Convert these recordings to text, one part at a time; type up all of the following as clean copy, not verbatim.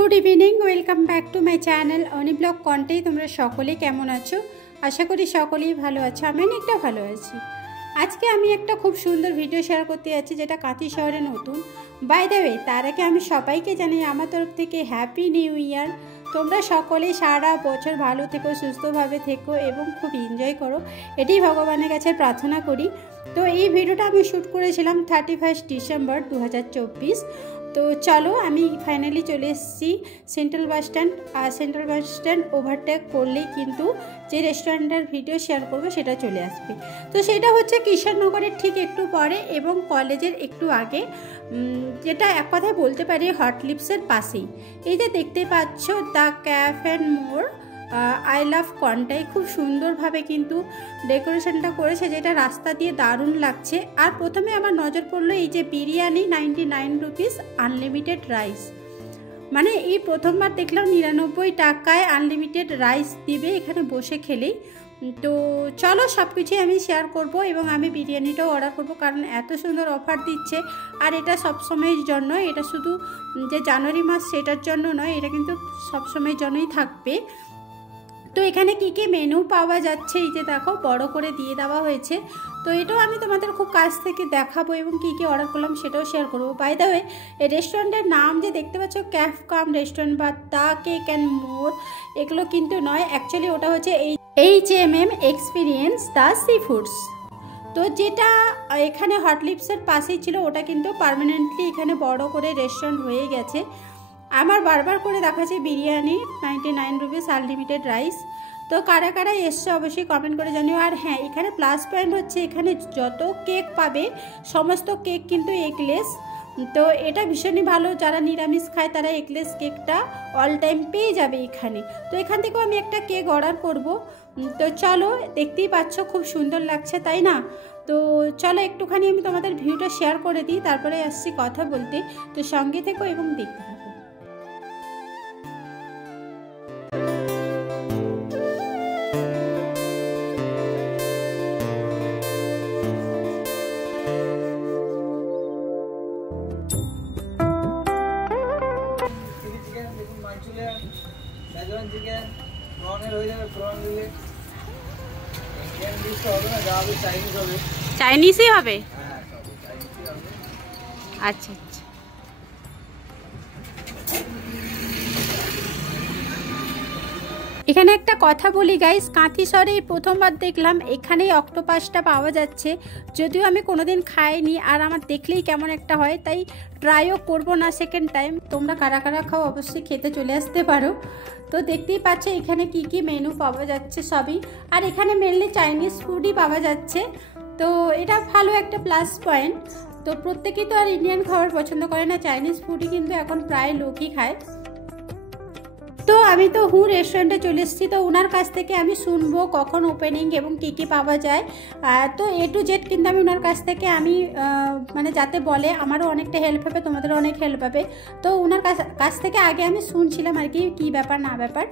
Good evening welcome back to my channel अनि blog कन्टे তোমরা সকলে কেমন আছো আশা করি সকলেই ভালো আছো আমি অনেকটা ভালো আছি। আজকে আমি একটা খুব সুন্দর ভিডিও শেয়ার করতে যাচ্ছি যেটা কাঁথি শহরে নতুন। বাই দ্য ওয়ে তার আগে আমি সবাইকে জানাই আমার তরফ থেকে হ্যাপি নিউ ইয়ার। তোমরা সকলে সারা বছর ভালো থেকো, সুস্থভাবে থেকো এবং খুব এনজয় করো, এটাই ভগবানের কাছে প্রার্থনা করি। তো এই ভিডিওটা আমি শ্যুট করেছিলাম 31 ডিসেম্বর 2024। তো চলো আমি ফাইনালি চলে এসেছি সেন্ট্রাল বাস স্ট্যান্ড। আর সেন্ট্রাল বাস স্ট্যান্ড ওভারটেক করলেই কিন্তু যে রেস্টুরেন্টের ভিডিও শেয়ার করবো সেটা চলে আসবে। তো সেটা হচ্ছে কিশোরনগরের ঠিক একটু পরে এবং কলেজের একটু আগে, যেটা এক কথায় বলতে পারি হট লিপসের পাশেই। এই যে দেখতে পাচ্ছ the cafe and more I love Contai, খুব সুন্দরভাবে কিন্তু ডেকোরেশনটা করেছে, যেটা রাস্তা দিয়ে দারুণ লাগছে। আর প্রথমে আমার নজর পড়লো এই যে বিরিয়ানি 99 রুপিস আনলিমিটেড রাইস, মানে এই প্রথমবার দেখলাম 99 টাকায় আনলিমিটেড রাইস দিবে এখানে বসে খেলেই। তো চলো সব কিছুই আমি শেয়ার করব এবং আমি বিরিয়ানিটাও অর্ডার করব, কারণ এত সুন্দর অফার দিচ্ছে। আর এটা সবসময়ের জন্য, এটা শুধু যে জানুয়ারি মাস সেটার জন্য নয়, এটা কিন্তু সবসময়ের জন্যই থাকবে। তো এখানে কি কি মেনু পাওয়া যাচ্ছে এই যে দেখো বড় করে দিয়ে দেওয়া হয়েছে। তো এটাও আমি তোমাদের খুব কাছ থেকে দেখাবো এবং কি কি অর্ডার করলাম সেটাও শেয়ার করবো। বাই দ্য ওয়ে এই রেস্টুরেন্টের নাম যে দেখতে পাচ্ছ ক্যাফ কাম রেস্টুরেন্ট বা দ্য কেক অ্যান্ড মোর, এগুলো কিন্তু নয়, অ্যাকচুয়ালি ওটা হচ্ছে HMM experience the sea foods. তো যেটা এখানে হট লিপসের পাশেই ছিল ওটা কিন্তু পার্মানেন্টলি এখানে বড় করে রেস্টুরেন্ট হয়ে গেছে। আমার বারবার করে দেখাচ্ছে বিরিয়ানি 99 রুপিস আনলিমিটেড রাইস। তো কারা কারা এসছে অবশ্যই কমেন্ট করে জানিও। আর হ্যাঁ, এখানে প্লাস পয়েন্ট হচ্ছে এখানে যত কেক পাবে সমস্ত কেক কিন্তু এগলেস। তো এটা ভীষণই ভালো, যারা নিরামিষ খায় তারা এগলেস কেকটা অল টাইম পেয়ে যাবে এখানে। তো এখান থেকেও আমি একটা কেক অর্ডার করব। তো চলো, দেখতেই পাচ্ছ খুব সুন্দর লাগছে তাই না? তো চলো একটুখানি আমি তোমাদের ভিউটা শেয়ার করে দিই, তারপরে আসছি কথা বলতে। তো সঙ্গে থেকো এবং দেখতে থাকো। চাইনিজই হবে, আচ্ছা আচ্ছা। এখানে একটা কথা বলি গাইস, কাঁথি শহরে প্রথমবার দেখলাম এখানেই অক্টোপাসটা পাওয়া যাচ্ছে। যদিও আমি কোনোদিন খাইনি আর আমার দেখলেই কেমন একটা হয়, তাই ট্রাইও করব না সেকেন্ড টাইম। তোমরা কারা কারা খাও অবশ্যই খেতে চলে আসতে পারো। তো দেখতেই পাচ্ছ এখানে কি কি মেনু পাওয়া যাচ্ছে সবই, আর এখানে মেনলি চাইনিজ ফুডই পাওয়া যাচ্ছে। তো এটা ভালো একটা প্লাস পয়েন্ট। তো প্রত্যেকেই তো আর ইন্ডিয়ান খাবার পছন্দ করে না, চাইনিজ ফুডই কিন্তু এখন প্রায় লোকই খায়। তো আমি তো রেস্টুরেন্টে চলে এসেছি, তো ওনার কাছ থেকে আমি শুনবো কখন ওপেনিং এবং কী কী পাওয়া যায়। তো A to Z কিন্তু আমি ওনার কাছ থেকে আমি মানে যাতে বলে আমারও অনেকটা হেল্প হবে, তোমাদেরও অনেক হেল্প হবে। তো ওনার কাছ থেকে আগে আমি শুনছিলাম আর কি কী ব্যাপার না ব্যাপার,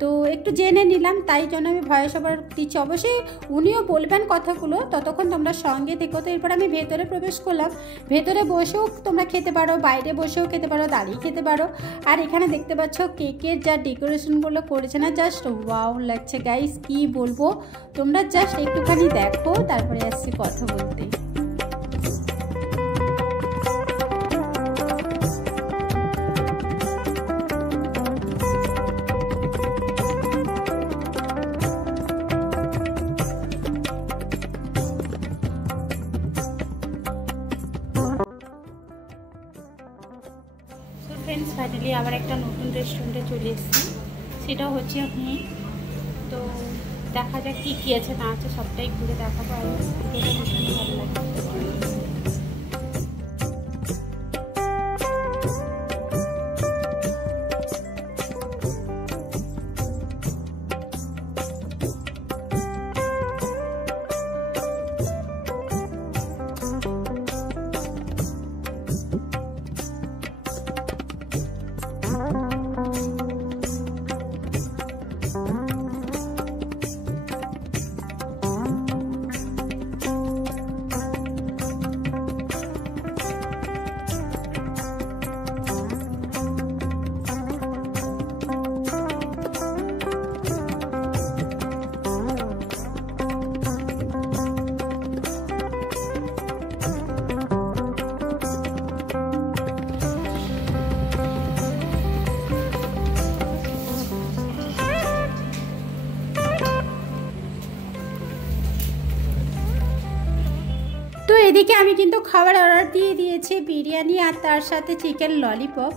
তো একটু জেনে নিলাম, তাই জন্য আমি ভয়েস ওভার দিচ্ছি। অবশ্যই উনিও বলবেন কথাগুলো, ততক্ষণ তোমরা সঙ্গে থেকো। তো এরপর আমি ভেতরে প্রবেশ করলাম। ভেতরে বসেও তোমরা খেতে পারো, বাইরে বসেও খেতে পারো, দাঁড়িয়ে খেতে পারো। আর এখানে দেখতে পাচ্ছ কেকের যা ডেকোরেশনগুলো করেছে না, জাস্ট ওয়াও লাগছে গাইস, কি বলবো। তোমরা জাস্ট একটুখানি দেখো, তারপরে আসছি কথা বলতে। ফ্রেন্ডস ফাইনালি আবার একটা নতুন রেস্টুরেন্টে চলে এসেছি, সেটা হচ্ছে আপনি। তো দেখা যাক কী কী আছে না আছে, সবটাই ঘুরে দেখাবো। আর ভীষণই ভালো লাগে। তো এদিকে আমি কিন্তু খাবার অর্ডার দিয়ে দিয়েছি, বিরিয়ানি আর তার সাথে চিকেন ললিপপ।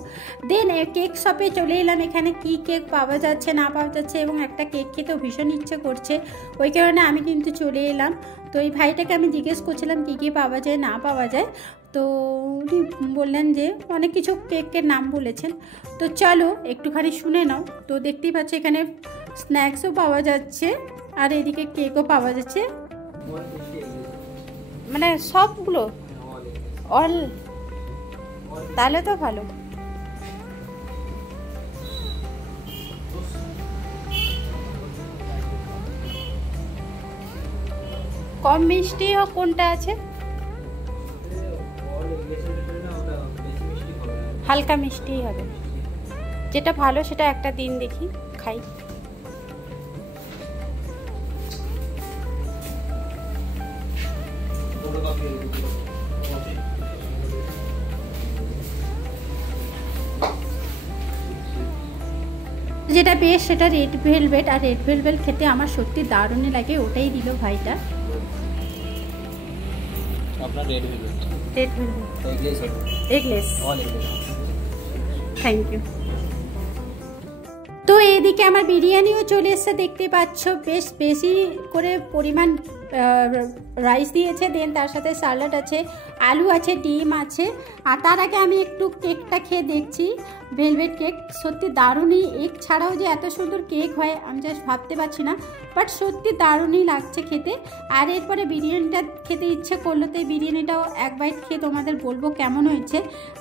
দেন কেক শপে চলে এলাম, এখানে কি কেক পাওয়া যাচ্ছে না পাওয়া যাচ্ছে, এবং একটা কেক খেতেও ভীষণ ইচ্ছে করছে, ওই কারণে আমি কিন্তু চলে এলাম। তো এই ভাইটাকে আমি জিজ্ঞেস করছিলাম কী কী পাওয়া যায় না পাওয়া যায়, তো উনি বললেন যে অনেক কিছু কেকের নাম বলেছেন। তো চলো একটুখানি শুনে নাও। তো দেখতেই পাচ্ছ এখানে স্ন্যাক্সও পাওয়া যাচ্ছে আর এদিকে কেকও পাওয়া যাচ্ছে, মানে সবগুলো অল, তাহলে তো ভালো। কম মিষ্টি কোনটা আছে? হালকা মিষ্টি হবে, যেটা ভালো সেটা একটা দিন দেখি খাই। যেটা বেশ সেটা রেড ভেলভেট, আর রেড ভেলভেট খেতে আমার সত্যি দারুণই লাগে, ওটাই দিল ভাইটা। আপনার red velvet, red velvet eggless, thank you. তো এইদিকে আমার বিরিয়ানিও চলে এসছে, দেখতে পাচ্ছ বেশ বেশি করে পরিমাণ রাইস দিয়েছে, দেন তার সাথে স্যালাড আছে, আলু আছে, ডিম আছে। আর তার আগে আমি একটু কেকটা খেয়ে দেখছি, ভেলভেট কেক সত্যি দারুণই। এগ ছাড়াও যে এত সুন্দর কেক হয় আমি জাস্ট ভাবতে পারছি না, বাট সত্যি দারুণই লাগছে খেতে। আর এরপরে বিরিয়ানিটা খেতে ইচ্ছে করলো, তো এই বিরিয়ানিটাও এক বাইট খেয়ে তোমাদের বলবো কেমন হয়েছে।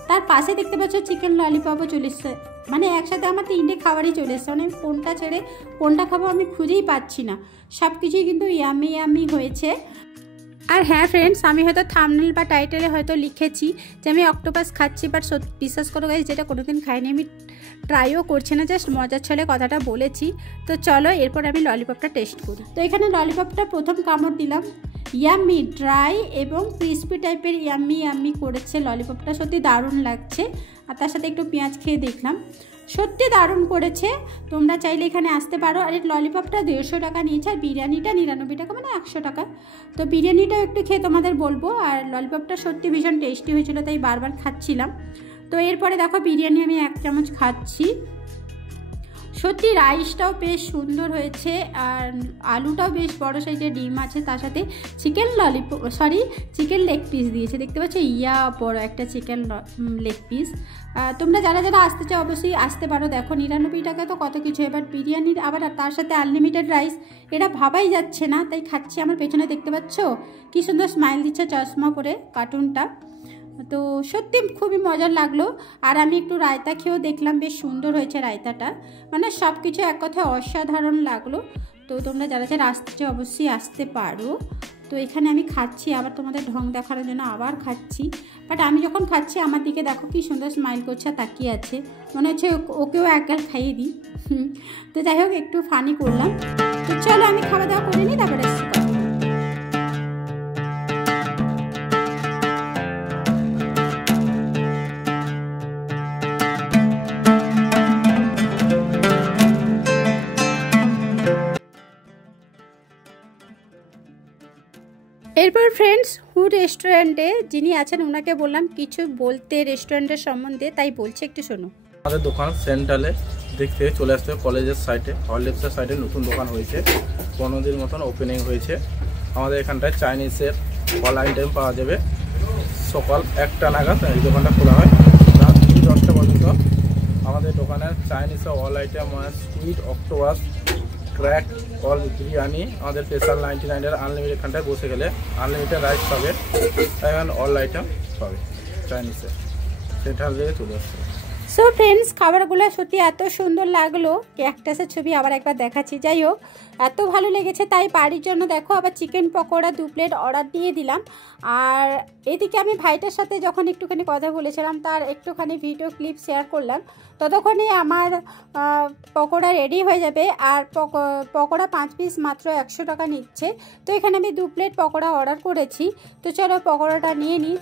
তার পাশে দেখতে পাচ্ছ চিকেন ললিপপও চলে এসছে, মানে একসাথে আমার 3টে খাবারই চলে এসছে, মানে কোনটা ছেড়ে কোনটা খাবো আমি খুঁজেই পাচ্ছি না, সব কিছুই কিন্তু ইয়ামি ইয়ামি হয়েছে। আর হ্যাঁ ফ্রেন্ডস, আমি হয়তো থাম্বনেল বা টাইটেলে হয়তো লিখেছি যে আমি অক্টোপাস খাচ্ছি, বাট বিশ্বাস করো গাইস যেটা কোনোদিন খাইনি, আমি ট্রাইও করছি না, জাস্ট মজার ছলে কথাটা বলেছি। তো চলো এরপর আমি ললিপপটা টেস্ট করি। তো এখানে ললিপপটা প্রথম কামড় দিলাম, ইয়াম্মি ড্রাই এবং ক্রিস্পি টাইপের ইয়াম্মি ইয়াম্মি করেছে ললিপপটা, সত্যি দারুণ লাগছে। আর তার সাথে একটু পেঁয়াজ খেয়ে দেখলাম, সত্যি দারুণ করেছে। তোমরা চাইলে এখানে আসতে পারো। আর এই ললিপপটা 150 টাকা নিয়েছে, আর বিরিয়ানিটা 99 টাকা, মানে 100 টাকা। তো বিরিয়ানিটাও একটু খেয়ে তোমাদের বলবো, আর ললিপপটা সত্যি ভীষণ টেস্টি হয়েছিল, তাই বারবার খাচ্ছিলাম। তো এরপরে দেখো বিরিয়ানি আমি 1 চামচ খাচ্ছি, সত্যি রাইসটাও বেশ সুন্দর হয়েছে, আর আলুটাও বেশ বড় সাইজের, ডিম আছে, তার সাথে চিকেন চিকেন লেগ পিস দিয়েছে, দেখতে পাচ্ছ ইয়া বড় একটা চিকেন লেগ পিস। তোমরা যারা যারা আসতে চাও অবশ্যই আসতে পারো। দেখো 99 টাকা তো কত কিছু, এবার বিরিয়ানির আবার তার সাথে আনলিমিটেড রাইস, এটা ভাবাই যাচ্ছে না, তাই খাচ্ছি। আমার পেছনে দেখতে পাচ্ছ কি সুন্দর স্মাইল দিচ্ছে চশমা পরে কার্টুনটা, তো সত্যি খুবই মজার লাগলো। আর আমি একটু রায়তা খেয়েও দেখলাম, বেশ সুন্দর হয়েছে রায়তাটা, মানে সব কিছু এক কথায় অসাধারণ লাগলো। তো তোমরা যারা যারা আসতে চাও অবশ্যই আসতে পারো। তো এখানে আমি খাচ্ছি, আবার তোমাদের ঢং দেখানোর জন্য আবার খাচ্ছি, বাট আমি যখন খাচ্ছি আমার দিকে দেখো কি সুন্দর স্মাইল করছে, তাকিয়ে আছে, মনে হচ্ছে ওকেও এক গাল খাইয়ে দিই। তো যাই হোক একটু ফানি করলাম। তো চলো আমি খাওয়া দাওয়া করে নিই, তারপরে আসছি। এরপর ফ্রেন্ডস রেস্টুরেন্টে যিনি আছেন ওনাকে বললাম কিছু বলতে রেস্টুরেন্টের সম্বন্ধে, তাই বলছে একটু শোনো। আমাদের দোকান সেন্ট্রালে দিক থেকে চলে আসতে কলেজের সাইডে, হরলিক্সের সাইডে নতুন দোকান হয়েছে, 15 দিন মতন ওপেনিং হয়েছে। আমাদের এখানটায় চাইনিজের অল আইটেম পাওয়া যাবে। সকাল 1টা নাগাদ এই দোকানটা খোলা হয়, রাত 10টা পর্যন্ত। আমাদের দোকানের চাইনিজের অল আইটেম মানে sweet, octopus, crack, all biryani, আমাদের স্পেশাল 99-এর আনলিমিটেড। এখানটায় বসে গেলে আনলিমিটেড রাইস পাবে, এখন অল আইটেম পাবে চাইনিজের, সেন্ট্রাল থেকে চলে আসছে। সো ফ্রেন্ডস খাবারগুলো সত্যি এত সুন্দর লাগলো, ক্যাকটাসের ছবি আবার একবার দেখাচ্ছি। যাই হোক এত ভালো লেগেছে, তাই বাড়ির জন্য দেখো আবার চিকেন পকোড়া 2 প্লেট অর্ডার দিয়ে দিলাম। আর এদিকে আমি ভাইটার সাথে যখন একটুখানি কথা বলেছিলাম তার একটুখানি ভিডিও ক্লিপ শেয়ার করলাম, ততক্ষণে আমার পকোড়া রেডি হয়ে যাবে। আর পকোড়া 5 পিস মাত্র 100 টাকা নিচ্ছে। তো এখানে আমি 2 প্লেট পকোড়া অর্ডার করেছি। তো চলো পকোড়াটা নিয়ে নিই।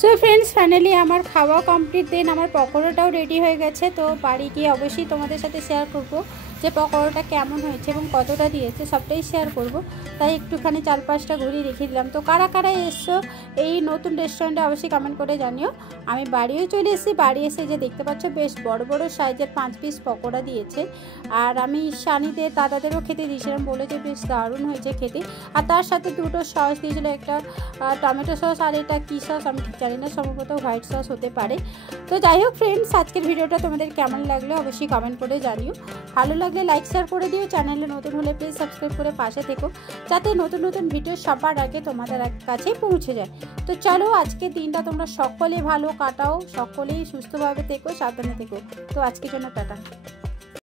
সো ফ্রেন্ডস ফাইনালি আমার খাওয়া কমপ্লিট, দেন আমার পকোড়াটাও রেডি হয়ে গেছে। তো বাড়ি গিয়ে অবশ্যই তোমাদের সাথে শেয়ার করবো। যে পকোড়াটা কেমন হয়েছে এবং কতটা দিয়েছে সবটাই শেয়ার করব। তাই একটুখানি 4-5টা ঘুরিয়ে রেখে দিলাম। তো কারা কারা এসছো এই নতুন রেস্টুরেন্টে অবশ্যই কমেন্ট করে জানিও। আমি বাড়িও চলে এসেছি, বাড়ি এসে যে দেখতে পাচ্ছ বেশ বড় বড় সাইজের 5 পিস পকোড়া দিয়েছে। আর আমি সানিদের দাদাদেরও খেতে দিয়েছিলাম, বলেছে বেশ দারুণ হয়েছে খেতে। আর তার সাথে দুটো সস দিয়েছিলো, একটা টমেটো সস আর এটা কী সস আমি ঠিক জানি না, সম্ভবত হোয়াইট সস হতে পারে। তো যাই হোক ফ্রেন্ডস, আজকের ভিডিওটা তোমাদের কেমন লাগলো অবশ্যই কমেন্ট করে জানিও। ভালো লাগলে লাইক শেয়ার করে দিও, চ্যানেলে নতুন হলে প্লিজ সাবস্ক্রাইব করে পাশে থেকো, যাতে নতুন নতুন ভিডিও সবার আগে তোমাদের কাছেই পৌঁছে যায়। তো চলো আজকের দিনটা তোমরা সকলে ভালো কাটাও, সকলেই সুস্থভাবে থেকো, সাবধানে থেকো। তো আজকের জন্য টাটা।